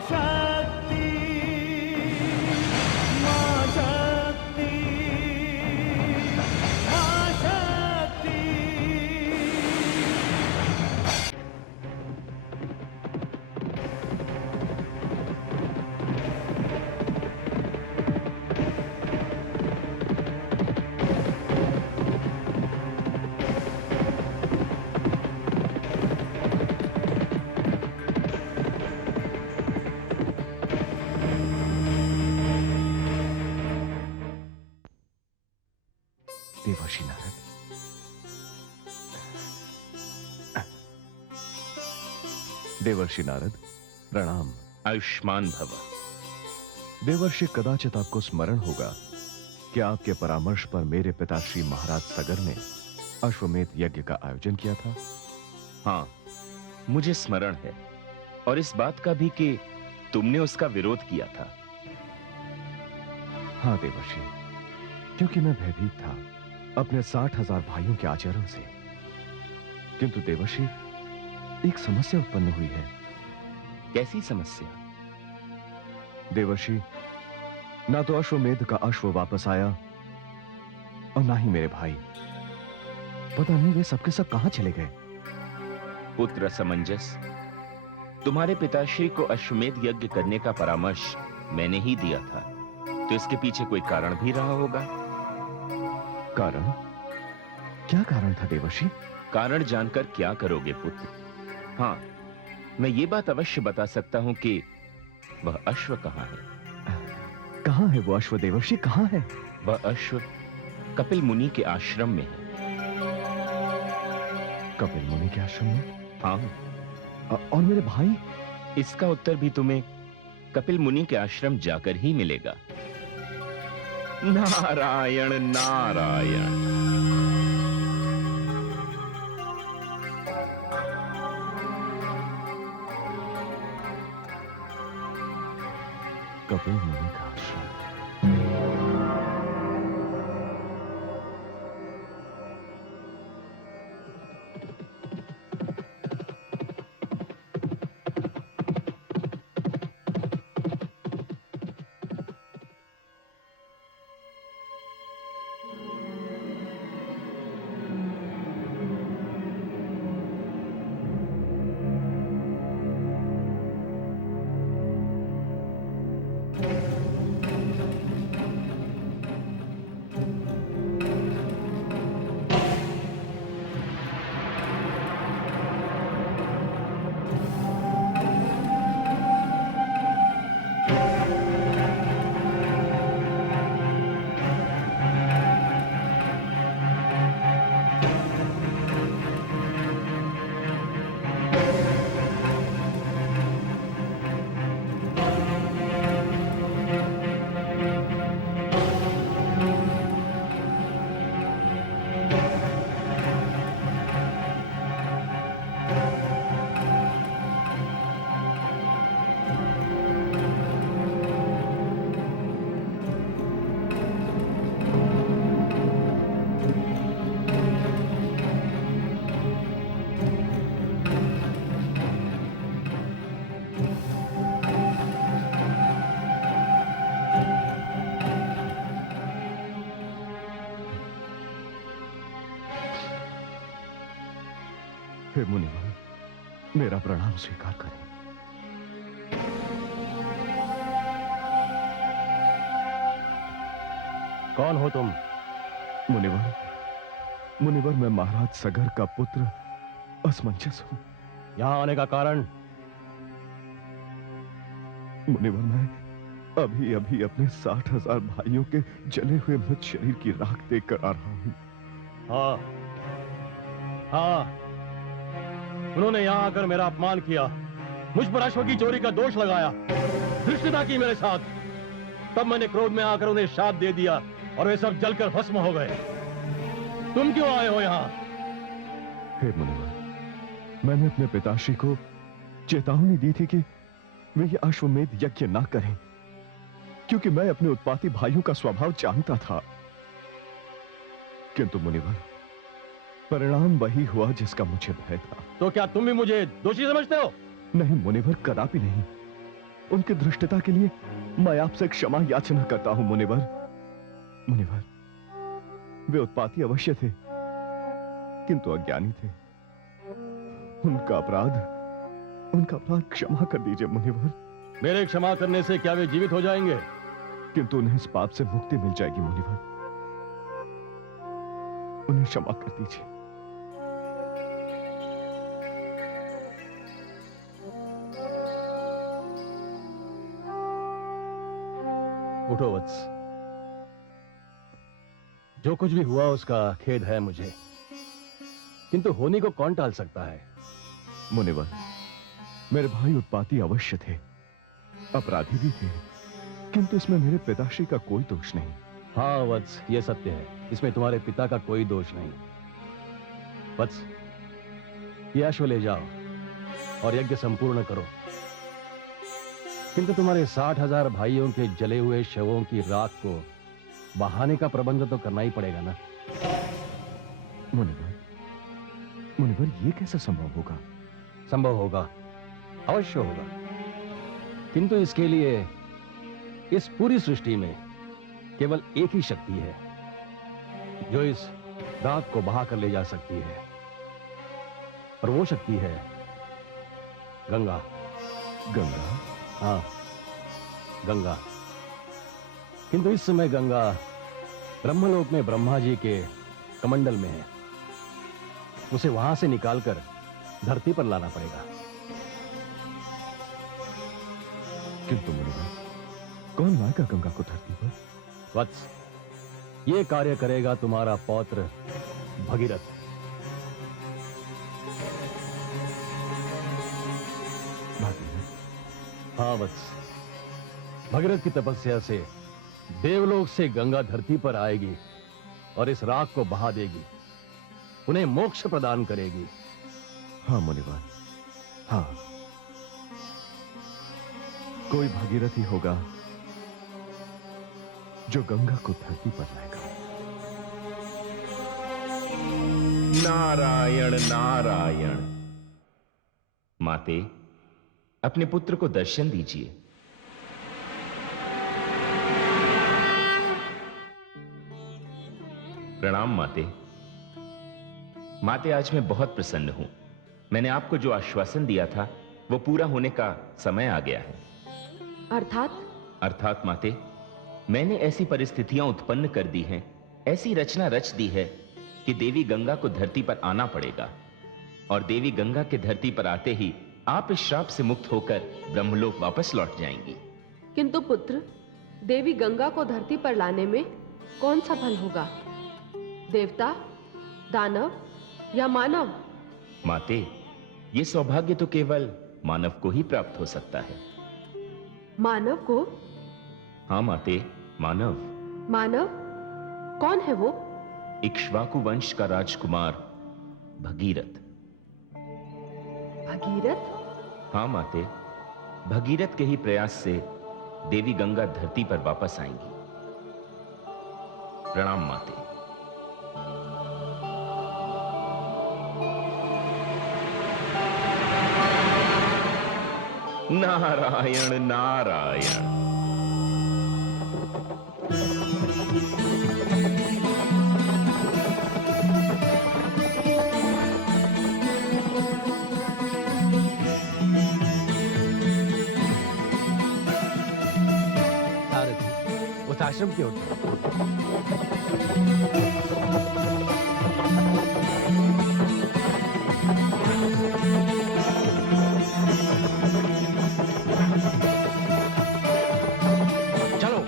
शक्ति, मां शक्ति, मां शक्ति। देवर्षि नारद, देवर्षि नारद, प्रणाम। आयुष्मान भव। देवर्षि, कदाचित आपको स्मरण होगा कि आपके परामर्श पर मेरे पिताश्री महाराज सगर ने अश्वमेध यज्ञ का आयोजन किया था। हाँ, मुझे स्मरण है, और इस बात का भी कि तुमने उसका विरोध किया था। हाँ देवर्षि, क्योंकि मैं भयभीत था अपने 60,000 भाइयों के आचरण से। किंतु देवर्षि, एक समस्या उत्पन्न हुई है। कैसी समस्या? देवर्षि, ना तो अश्वमेध का अश्व वापस आया और ना ही मेरे भाई। पता नहीं वे सबके सब कहां चले गए। पुत्र समंजस, तुम्हारे पिताश्री को अश्वमेध यज्ञ करने का परामर्श मैंने ही दिया था, तो इसके पीछे कोई कारण भी रहा होगा। कारण? क्या कारण था देवर्षि? कारण जानकर क्या करोगे पुत्र? हाँ, मैं ये बात अवश्य बता सकता हूं कि वह अश्व कहां है। कहां है वो अश्व देवर्षि, कहां है? वह अश्व कपिल मुनि के आश्रम में है। कपिल मुनि के आश्रम में? हाँ। और मेरे भाई? इसका उत्तर भी तुम्हें कपिल मुनि के आश्रम जाकर ही मिलेगा। नारायण नारायण। कपिल मुनि का आश्रम। हे मुनिवर, मेरा प्रणाम स्वीकार करें। कौन हो तुम? मुनिवर, मुनिवर मैं महाराज सगर का पुत्र असमंजस हूं। यहां आने का कारण? मुनिवर, मैं अभी अभी अपने 60,000 भाइयों के जले हुए मृत शरीर की राख देखकर आ रहा हूं। हाँ, हाँ, उन्होंने यहां आकर मेरा अपमान किया, मुझ पर अश्व की चोरी का दोष लगाया, धृष्टता की मेरे साथ। तब मैंने क्रोध में आकर उन्हें शाप दे दिया और वे सब जलकर भस्म हो गए। तुम क्यों आए हो यहां? हे मुनिवर, मैंने अपने पिताश्री को चेतावनी दी थी कि वे ये अश्वमेध यज्ञ ना करें, क्योंकि मैं अपने उत्पाती भाइयों का स्वभाव जानता था। किंतु मुनिवर, परिणाम वही हुआ जिसका मुझे भय था। तो क्या तुम भी मुझे दोषी समझते हो? नहीं मुनिवर, कदापि नहीं। उनकी धृष्टता के लिए मैं आपसे क्षमा याचना करता हूं मुनिवर। मुनिवर, वे उत्पाती अवश्य थे, किंतु अज्ञानी थे। उनका अपराध क्षमा कर दीजिए मुनिवर। मेरे क्षमा करने से क्या वे जीवित हो जाएंगे? किंतु उन्हें इस पाप से मुक्ति मिल जाएगी मुनिवर। उन्हें क्षमा कर दीजिए। उठो वत्स। जो कुछ भी हुआ उसका खेद है मुझे, किंतु होनी को कौन टाल सकता है? मुनिवर, मेरे भाई उत्पाती अवश्य थे, अपराधी भी थे, किंतु इसमें मेरे पिताश्री का कोई दोष नहीं। हाँ वत्स, यह सत्य है, इसमें तुम्हारे पिता का कोई दोष नहीं। वत्स, ये अश्व ले जाओ और यज्ञ संपूर्ण करो, किंतु तुम्हारे 60,000 भाइयों के जले हुए शवों की राख को बहाने का प्रबंध तो करना ही पड़ेगा ना। मुनिवर, ये कैसे संभव होगा? संभव होगा, अवश्य होगा, किंतु इसके लिए इस पूरी सृष्टि में केवल एक ही शक्ति है जो इस राख को बहा कर ले जा सकती है, और वो शक्ति है गंगा। गंगा? हाँ, गंगा। किंतु इस समय गंगा ब्रह्मलोक में ब्रह्मा जी के कमंडल में है। उसे वहां से निकालकर धरती पर लाना पड़ेगा। किंतु मुनिवर, कौन लाएगा गंगा को धरती पर? वत्स, ये कार्य करेगा तुम्हारा पौत्र भगीरथ। हाँ वत्स, भगीरथ की तपस्या से देवलोक से गंगा धरती पर आएगी और इस राख को बहा देगी, उन्हें मोक्ष प्रदान करेगी। हाँ मुनिवर, हाँ, कोई भागीरथ ही होगा जो गंगा को धरती पर लाएगा। नारायण नारायण। माते, अपने पुत्र को दर्शन दीजिए। प्रणाम माते। माते, आज मैं बहुत प्रसन्न हूं। मैंने आपको जो आश्वासन दिया था वो पूरा होने का समय आ गया है। अर्थात माते, मैंने ऐसी परिस्थितियां उत्पन्न कर दी हैं, ऐसी रचना रच दी है कि देवी गंगा को धरती पर आना पड़ेगा, और देवी गंगा के धरती पर आते ही आप इस श्राप से मुक्त होकर ब्रह्मलोक वापस लौट जाएंगी। किंतु पुत्र, देवी गंगा को धरती पर लाने में कौन सा फल होगा? देवता, दानव या मानव? माते, ये सौभाग्य तो केवल मानव को ही प्राप्त हो सकता है। मानव को? हाँ माते, मानव। मानव? कौन है वो? इक्ष्वाकु वंश का राजकुमार भगीरथ। भगीरथ? हाँ माते, भगीरथ के ही प्रयास से देवी गंगा धरती पर वापस आएंगी। प्रणाम माते। नारायण नारायण। उस आश्रम की ओर चलो।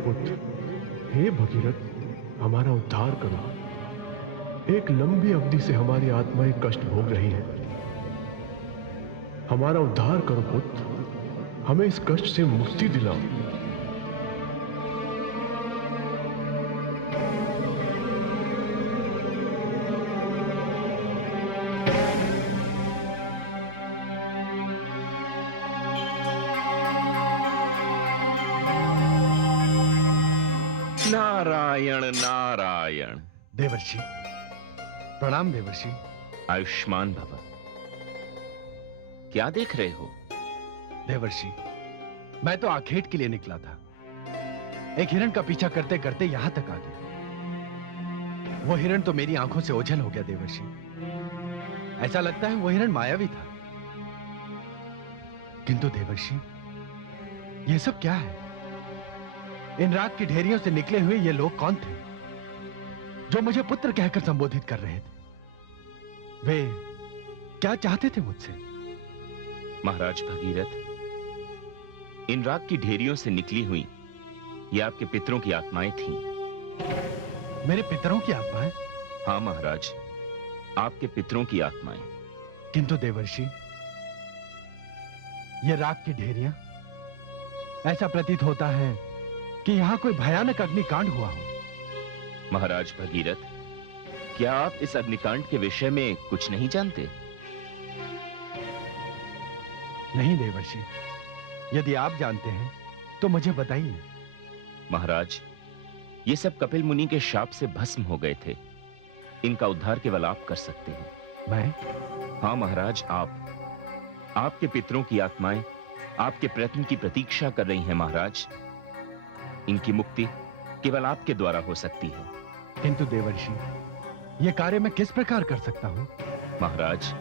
पुत्र, हे भगीरथ, हमारा उद्धार करो। एक लंबी अवधि से हमारी आत्माएं कष्ट भोग रही हैं। हमारा उद्धार करो पुत्र, हमें इस कष्ट से मुक्ति दिलाओ। नारायण नारायण। देवर्षि, प्रणाम देवर्षि। आयुष्मान भव। क्या देख रहे हो? देवर्षि, मैं तो आखेट के लिए निकला था। एक हिरण का पीछा करते करते यहां तक आ गया। वो हिरण तो मेरी आंखों से ओझल हो गया देवर्षि। ऐसा लगता है वो हिरण मायावी था। किंतु देवर्षि, ये सब क्या है? इन रात की ढेरियों से निकले हुए ये लोग कौन थे जो मुझे पुत्र कहकर संबोधित कर रहे थे? वे क्या चाहते थे मुझसे? महाराज भगीरथ, इन रात की ढेरियों से निकली हुई ये आपके पितरों की आत्माएं थीं। मेरे पितरों की आत्माएं? हाँ महाराज, आपके पितरों की आत्माएं। किंतु देवर्षि, ये राख की ढेरियां, ऐसा प्रतीत होता है कि यहां कोई भयानक अग्निकांड हुआ हो। महाराज भगीरथ, क्या आप इस अग्निकांड के विषय में कुछ नहीं जानते? नहीं देवर्षि, यदि आप जानते हैं तो मुझे बताइए। महाराज, ये सब कपिल मुनि के शाप से भस्म हो गए थे। इनका उद्धार केवल आप कर सकते हैं। मैं? हाँ महाराज, आप। आपके पितरों की आत्माएं आपके प्रयत्न की प्रतीक्षा कर रही हैं महाराज। इनकी मुक्ति केवल आपके द्वारा हो सकती है। किंतु देवर्षि, यह कार्य मैं किस प्रकार कर सकता हूं? महाराज,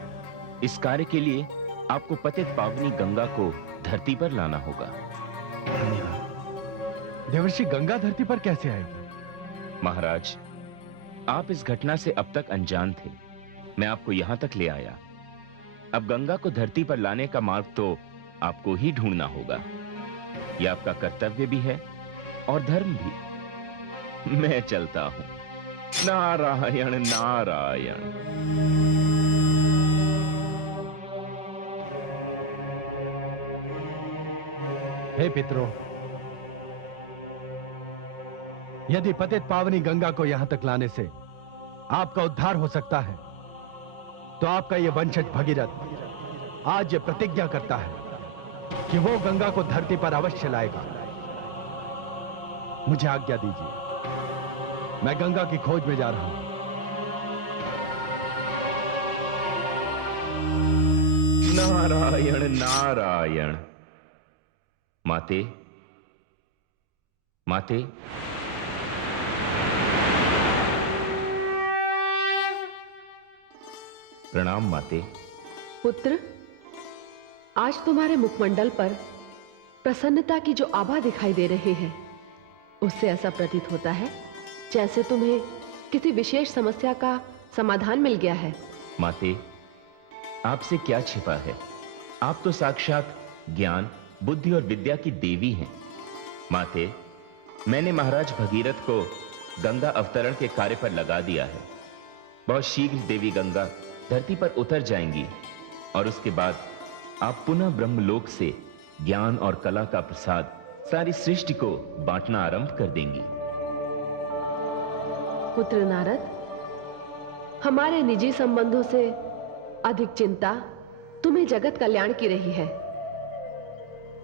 इस कार्य के लिए आपको पतित पावनी गंगा को धरती पर लाना होगा। देवर्षि, गंगा धरती पर कैसे आएगी? महाराज, आप इस घटना से अब तक अनजान थे। मैं आपको यहां तक ले आया। अब गंगा को धरती पर लाने का मार्ग तो आपको ही ढूंढना होगा। यह आपका कर्तव्य भी है और धर्म भी। मैं चलता हूं। नारायण नारायण। हे पितरों, यदि पतित पावनी गंगा को यहां तक लाने से आपका उद्धार हो सकता है, तो आपका यह वंशज भगीरथ आज यह प्रतिज्ञा करता है कि वो गंगा को धरती पर अवश्य लाएगा। मुझे आज्ञा दीजिए, मैं गंगा की खोज में जा रहा हूं। नारायण नारायण। माते, माते, प्रणाम माते। पुत्र, आज तुम्हारे मुखमंडल पर प्रसन्नता की जो आभा दिखाई दे रही है, उससे ऐसा प्रतीत होता है जैसे तुम्हें किसी विशेष समस्या का समाधान मिल गया है। माते, आपसे क्या छिपा है? आप तो साक्षात ज्ञान, बुद्धि और विद्या की देवी हैं। माते, मैंने महाराज भगीरथ को गंगा अवतरण के कार्य पर लगा दिया है। बहुत शीघ्र देवी गंगा धरती पर उतर जाएंगी और उसके बाद आप पुनः ब्रह्मलोक से ज्ञान और कला का प्रसाद सारी सृष्टि को बांटना आरंभ कर देंगी। पुत्र नारद, हमारे निजी संबंधों से अधिक चिंता तुम्हें जगत कल्याण की रही है,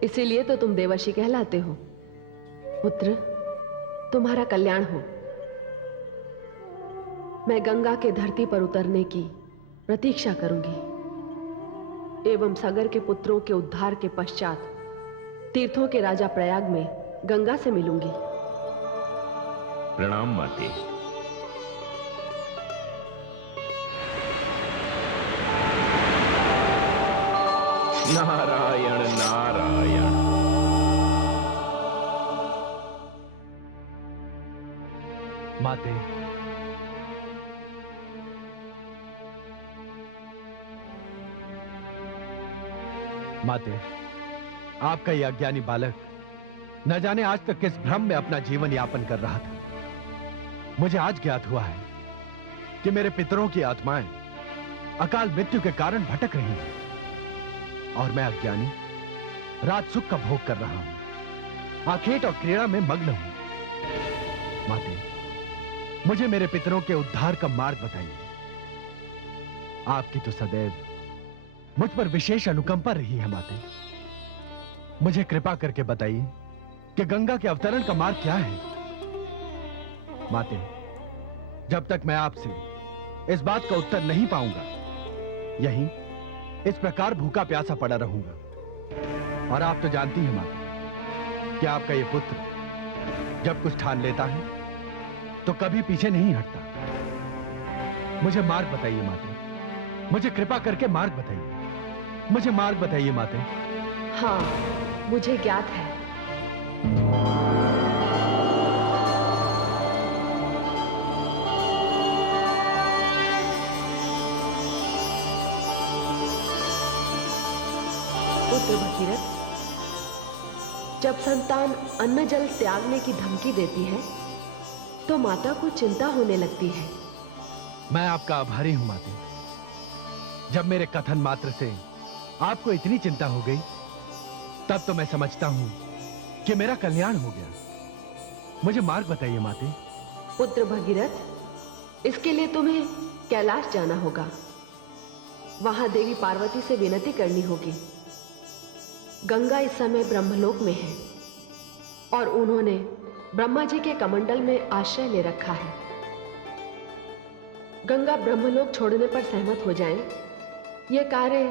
इसीलिए तो तुम देवर्षि कहलाते हो। पुत्र, तुम्हारा कल्याण हो। मैं गंगा के धरती पर उतरने की प्रतीक्षा करूंगी एवं सागर के पुत्रों के उद्धार के पश्चात तीर्थों के राजा प्रयाग में गंगा से मिलूंगी। प्रणाम माते। नारायण नारायण। माते, माते, आपका यह अज्ञानी बालक न जाने आज तक किस भ्रम में अपना जीवन यापन कर रहा था। मुझे आज ज्ञात हुआ है कि मेरे पितरों की आत्माएं अकाल मृत्यु के कारण भटक रही हैं और मैं अज्ञानी रात सुख का भोग कर रहा हूं, आखेट और क्रीड़ा में मग्न हूं। माते, मुझे मेरे पितरों के उद्धार का मार्ग बताइए। आपकी तो सदैव मुझ पर विशेष अनुकंपा रही है माते। मुझे कृपा करके बताइए कि गंगा के अवतरण का मार्ग क्या है। माते, जब तक मैं आपसे इस बात का उत्तर नहीं पाऊंगा, यहीं इस प्रकार भूखा प्यासा पड़ा रहूंगा। और आप तो जानती हैं माते कि आपका ये पुत्र जब कुछ ठान लेता है तो कभी पीछे नहीं हटता। मुझे मार्ग बताइए माते, मुझे कृपा करके मार्ग बताइए, मुझे मार्ग बताइए माते। हाँ, मुझे ज्ञात है। पुत्र भगीरथ, जब संतान अन्न जल त्यागने की धमकी देती है तो माता को चिंता होने लगती है। मैं आपका आभारी हूं माते। जब मेरे कथन मात्र से आपको इतनी चिंता हो गई, तब तो मैं समझता हूं कि मेरा कल्याण हो गया। मुझे मार्ग बताइए माते। पुत्र भगीरथ, इसके लिए तुम्हें कैलाश जाना होगा। वहां देवी पार्वती से विनती करनी होगी। गंगा इस समय ब्रह्मलोक में है और उन्होंने ब्रह्मा जी के कमंडल में आश्रय ले रखा है। गंगा ब्रह्मलोक छोड़ने पर सहमत हो जाएं, यह कार्य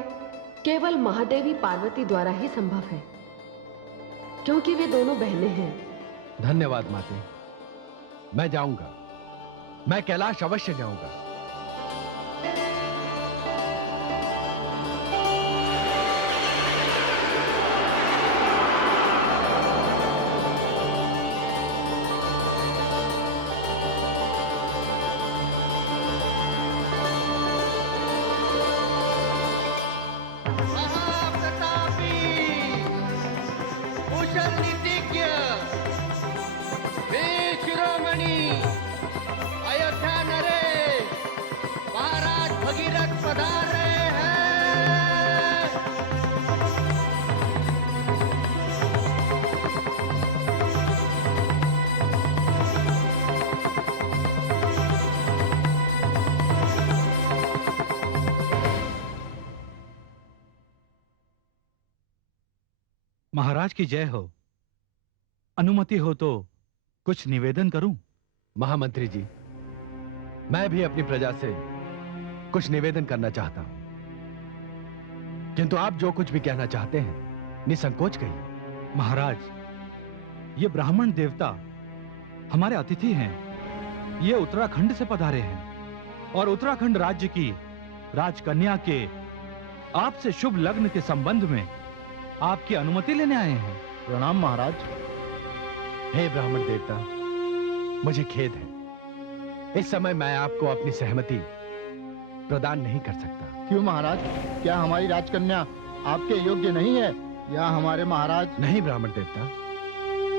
केवल महादेवी पार्वती द्वारा ही संभव है, क्योंकि वे दोनों बहनें हैं। धन्यवाद माते। मैं जाऊंगा, मैं कैलाश अवश्य जाऊंगा। अयोध्या नरेश महाराज भगीरथ पधार रहे हैं। महाराज की जय हो। अनुमति हो तो कुछ निवेदन करूं? महामंत्री जी, मैं भी अपनी प्रजा से कुछ निवेदन करना चाहता हूं, किंतु आप जो कुछ भी कहना चाहते हैं निसंकोच कहिए। महाराज, ये ब्राह्मण देवता हमारे अतिथि हैं। ये उत्तराखंड से पधारे हैं और उत्तराखंड राज्य की राजकन्या के आपसे शुभ लग्न के संबंध में आपकी अनुमति लेने आए हैं। प्रणाम महाराज। हे ब्राह्मण देवता, मुझे खेद है, इस समय मैं आपको अपनी सहमति प्रदान नहीं कर सकता। क्यों महाराज, क्या हमारी राजकन्या आपके योग्य नहीं है या हमारे महाराज? नहीं ब्राह्मण देवता,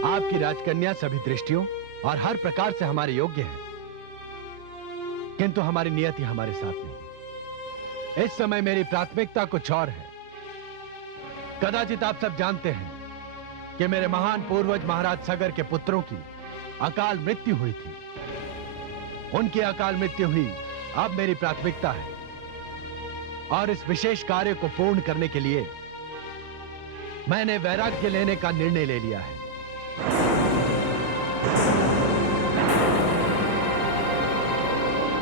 आपकी राजकन्या सभी दृष्टियों और हर प्रकार से हमारे योग्य है, किंतु हमारी नियति हमारे साथ नहीं। इस समय मेरी प्राथमिकता कुछ और है। कदाचित आप सब जानते हैं कि मेरे महान पूर्वज महाराज सगर के पुत्रों की अकाल मृत्यु हुई थी। उनकी अकाल मृत्यु हुई, अब मेरी प्राथमिकता है और इस विशेष कार्य को पूर्ण करने के लिए मैंने वैराग्य लेने का निर्णय ले लिया है।